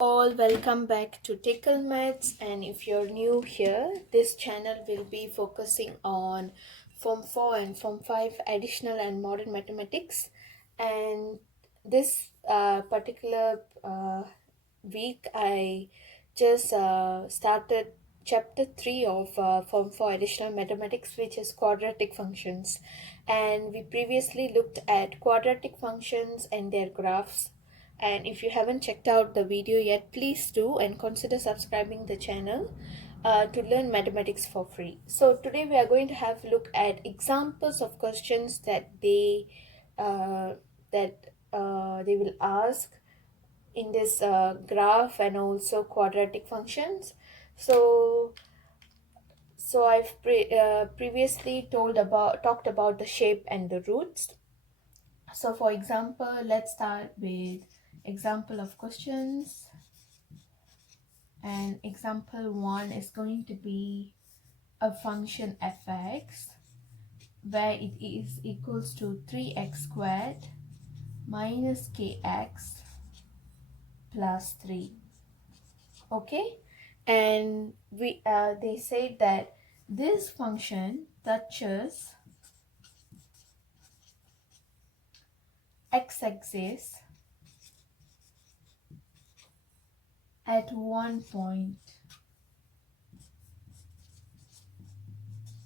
All, welcome back to Tickle Maths. And if you're new here, this channel will be focusing on Form 4 and Form 5 additional and modern mathematics. And this particular week, I just started chapter 3 of Form 4 additional mathematics, which is quadratic functions. And we previously looked at quadratic functions and their graphs, and if you haven't checked out the video yet, please do and consider subscribing the channel to learn mathematics for free. So today we are going to have a look at examples of questions that uh, they will ask in this graph and also quadratic functions. So I've previously talked about the shape and the roots. So for example, let's start with example of questions. And example 1 is going to be a function fx where it is equals to 3x squared minus kx plus 3. Okay, and they say that this function touches x-axis at one point,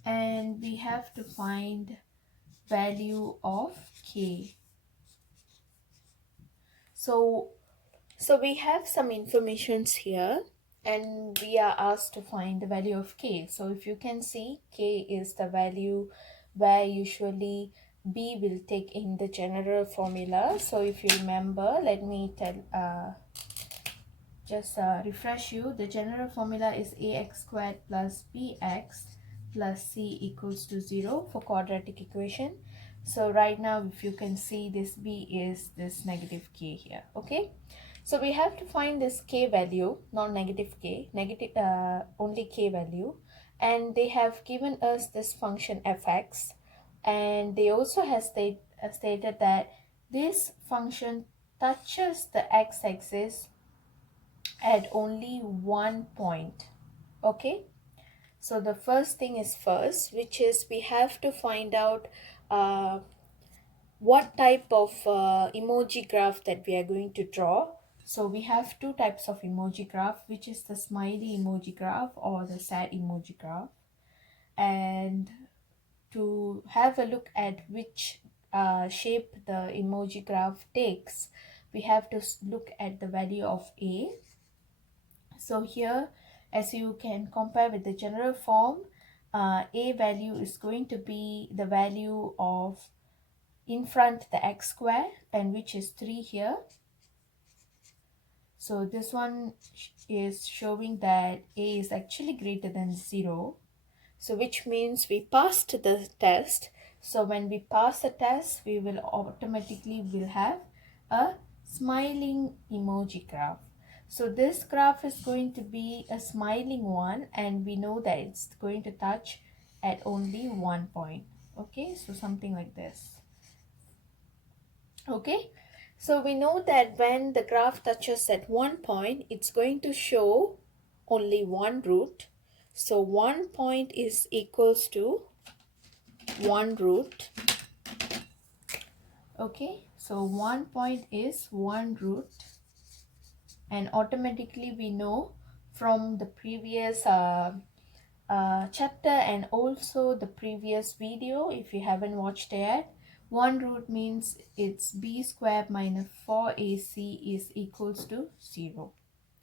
and we have to find value of k. So we have some informations here, and we are asked to find the value of k. So if you can see, k is the value where usually b will take in the general formula. So if you remember, let me refresh you. The general formula is ax squared plus bx plus c equals to 0 for quadratic equation. So right now, if you can see, this b is this negative k here. Okay, so we have to find this k value, not negative k, only k value. And they have given us this function fx, and they also have stated that this function touches the x-axis at only one point. Okay, so the first thing is first, which is we have to find out uh, what type of emoji graph that we are going to draw. So we have two types of emoji graph, which is the smiley emoji graph or the sad emoji graph. And to have a look at which shape the emoji graph takes, we have to look at the value of a. So here, as you can compare with the general form, a value is going to be the value of in front the x square, and which is 3 here. So this one is showing that a is actually greater than 0. So which means we passed the test. So when we pass the test, we will automatically have a smiling emoji graph. So this graph is going to be a smiling one, and we know that it's going to touch at only one point. Okay, so something like this. Okay, so we know that when the graph touches at one point, it's going to show only one root. So one point is equals to one root. Okay, so one point is one root, and automatically we know from the previous chapter and also the previous video, if you haven't watched yet, one root means it's b squared minus 4ac is equals to 0.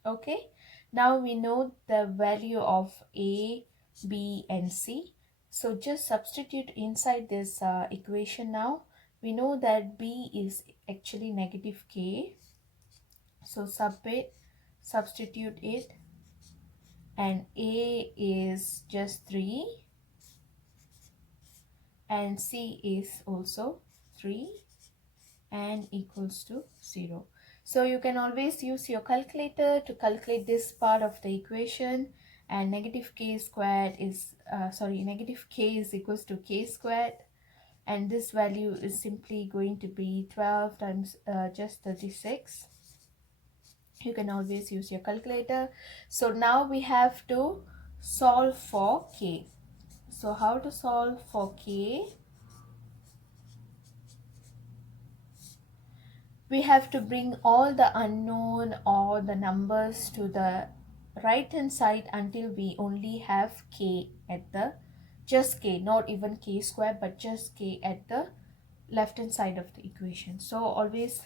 Okay, now we know the value of a, b and c. So just substitute inside this equation now. We know that b is actually negative k. So substitute it, and a is just 3 and c is also 3 and equals to 0. So you can always use your calculator to calculate this part of the equation, and negative k squared is negative k is equals to k squared, and this value is simply going to be 12 times just 36. You can always use your calculator. So now we have to solve for k. So how to solve for k? We have to bring all the unknown or the numbers to the right hand side until we only have k at the, just k, not even k square, but just k at the left hand side of the equation. So always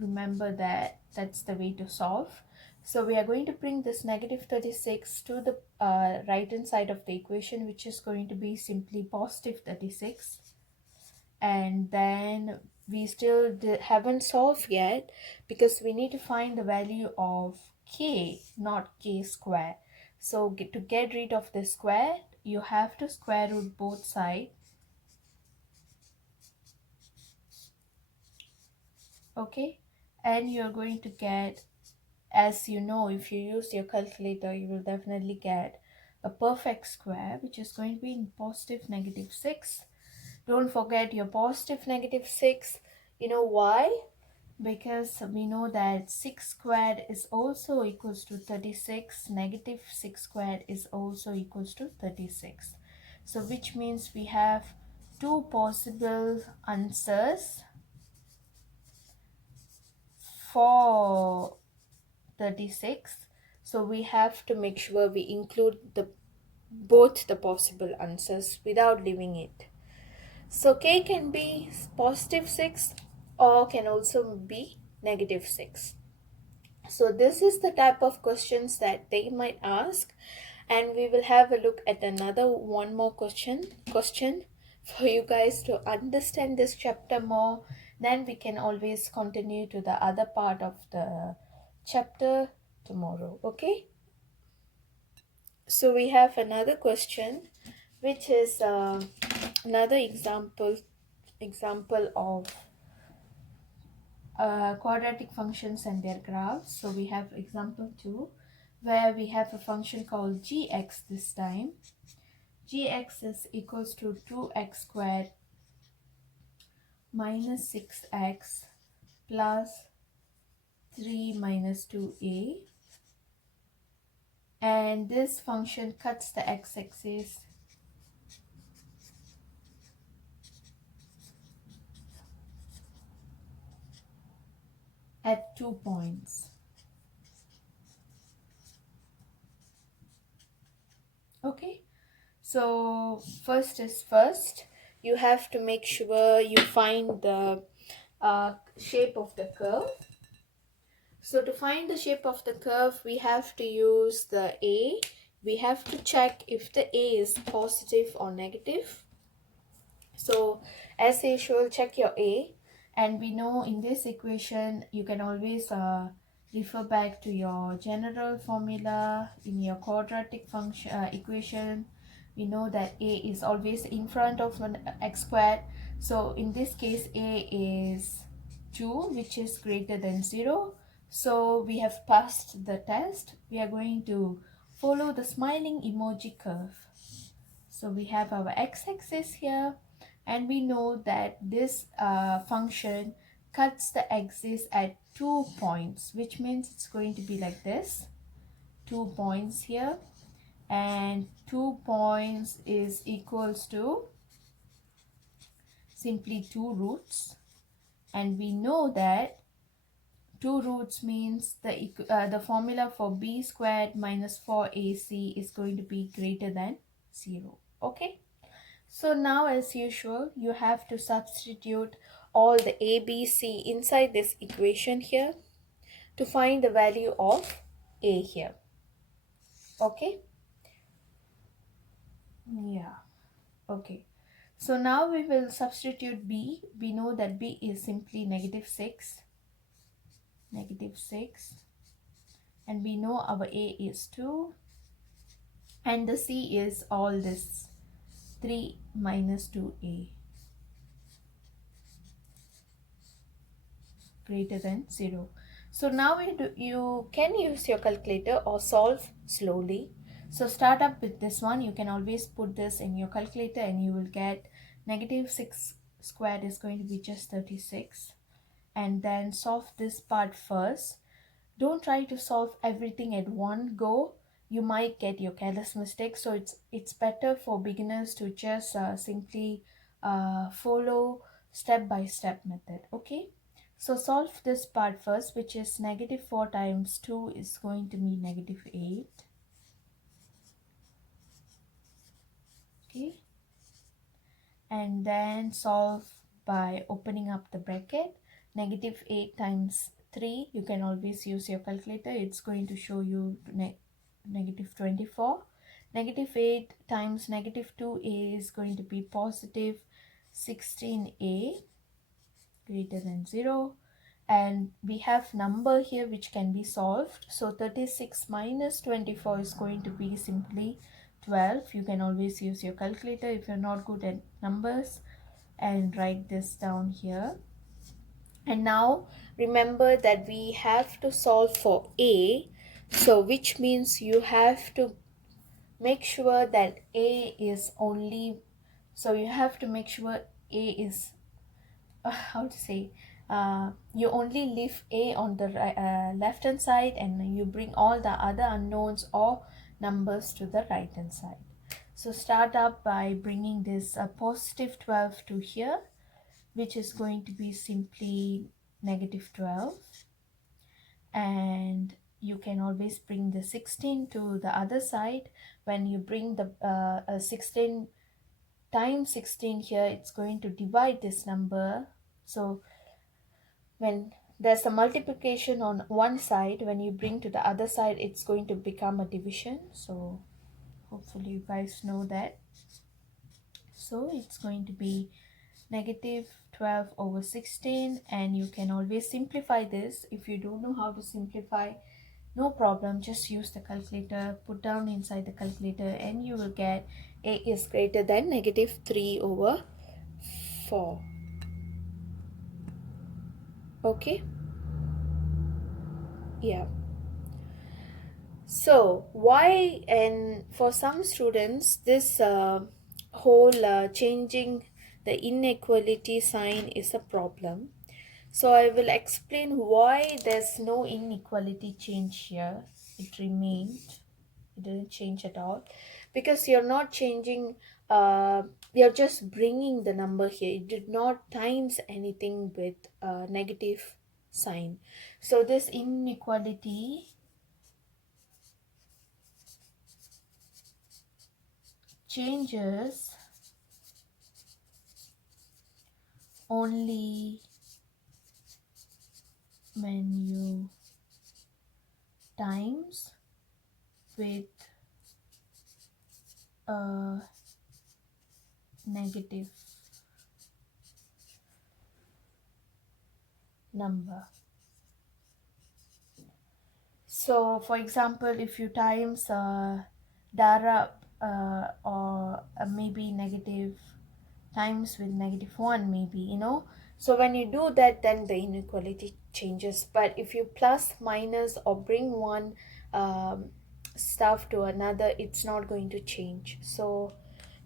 remember that that's the way to solve. So we are going to bring this negative 36 to the right hand side of the equation, which is going to be simply positive 36. And then we still haven't solved yet, because we need to find the value of k, not k square. So to get rid of the square, you have to square root both sides. Okay, and you're going to get, as you know, if you use your calculator, you will definitely get a perfect square, which is going to be in positive negative 6. Don't forget your positive negative 6. You know why? Because we know that 6 squared is also equals to 36. Negative 6 squared is also equals to 36. So which means we have two possible answers for 36. So we have to make sure we include both the possible answers without leaving it. So k can be positive 6 or can also be negative 6. So this is the type of questions that they might ask, and we will have a look at another one more question for you guys to understand this chapter more. Then we can always continue to the other part of the chapter tomorrow. Okay, so we have another question, which is another example of quadratic functions and their graphs. So we have example 2, where we have a function called gx this time. Gx is equals to 2x squared minus 6x plus 3 minus 2a, and this function cuts the x-axis at 2 points. Okay, so first is first, you have to make sure you find the shape of the curve. So to find the shape of the curve, we have to use the a. We have to check if the a is positive or negative. So as usual, check your a, and we know in this equation you can always refer back to your general formula in your quadratic function equation. We know that a is always in front of an x squared. So in this case, a is 2, which is greater than 0. So we have passed the test. We are going to follow the smiling emoji curve. So we have our x-axis here, and we know that this function cuts the axis at 2 points, which means it's going to be like this. 2 points here, and 2 points is equals to simply 2 roots, and we know that 2 roots means the formula for b squared minus 4ac is going to be greater than 0. Okay, so now as usual, you have to substitute all the a, b, c inside this equation here to find the value of a here. Okay, yeah, okay. So now we will substitute b. We know that b is simply negative 6, and we know our a is 2, and the c is all this 3 minus 2a greater than 0. So now you can use your calculator or solve slowly. So start up with this one. You can always put this in your calculator and you will get negative 6 squared is going to be just 36. And then solve this part first. don't try to solve everything at one go. You might get your careless mistakes. So it's better for beginners to just simply follow step by step method. Okay, so solve this part first, which is negative 4 times 2 is going to be negative 8. Okay, and then solve by opening up the bracket. Negative 8 times 3, you can always use your calculator, it's going to show you negative 24. Negative 8 times negative 2a is going to be positive 16a greater than 0. And we have number here which can be solved. So 36 minus 24 is going to be simply 12. You can always use your calculator if you're not good at numbers, and write this down here. And now remember that we have to solve for a, so which means you have to make sure that a is only, so you have to make sure a is how to say, you only leave a on the left hand side, and you bring all the other unknowns or numbers to the right hand side. So start up by bringing this positive 12 to here, which is going to be simply negative 12. And you can always bring the 16 to the other side. When you bring the 16 times 16 here, it's going to divide this number. So when there's a multiplication on one side, when you bring to the other side, it's going to become a division. So hopefully you guys know that. So it's going to be negative 12 over 16, and you can always simplify this. If you don't know how to simplify, no problem, just use the calculator, put down inside the calculator, and you will get a is greater than negative 3 over 4. Okay, yeah. So why, and for some students this whole changing the inequality sign is a problem. So I will explain why there's no inequality change here. It remained, it didn't change at all, because you're not changing, you're just bringing the number here. It did not times anything with negative sign. So this inequality changes only when you times with a negative number. So for example, if you times Dara or maybe negative times with negative 1, maybe, so when you do that, then the inequality changes. But if you plus, minus, or bring one stuff to another, it's not going to change. So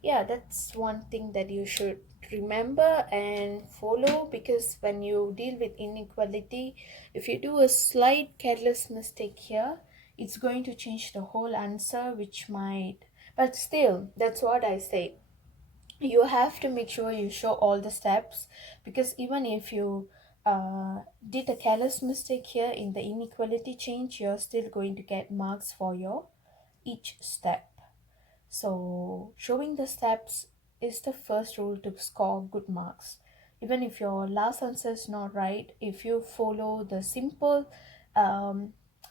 yeah, that's one thing that you should remember and follow, because when you deal with inequality, if you do a slight careless mistake here, it's going to change the whole answer, which might, but still, that's what I say, you have to make sure you show all the steps, because even if you did a careless mistake here in the inequality change, you're still going to get marks for your each step. So showing the steps is the first rule to score good marks. Even if your last answer is not right, if you follow the simple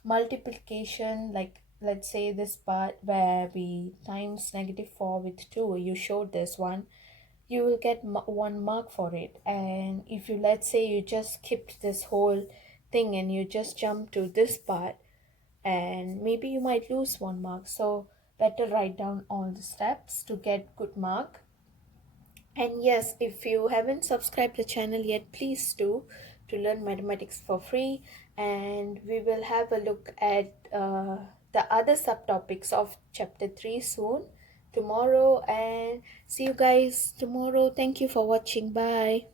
multiplication, like let's say this part where we times negative 4 with 2, you showed this one, you will get 1 mark for it. And if you, let's say you just skipped this whole thing and you just jump to this part, and maybe you might lose 1 mark. So better write down all the steps to get good mark. And yes, if you haven't subscribed the channel yet, please do, to learn mathematics for free. And we will have a look at the other subtopics of chapter 3 soon, tomorrow. And see you guys tomorrow. Thank you for watching. Bye.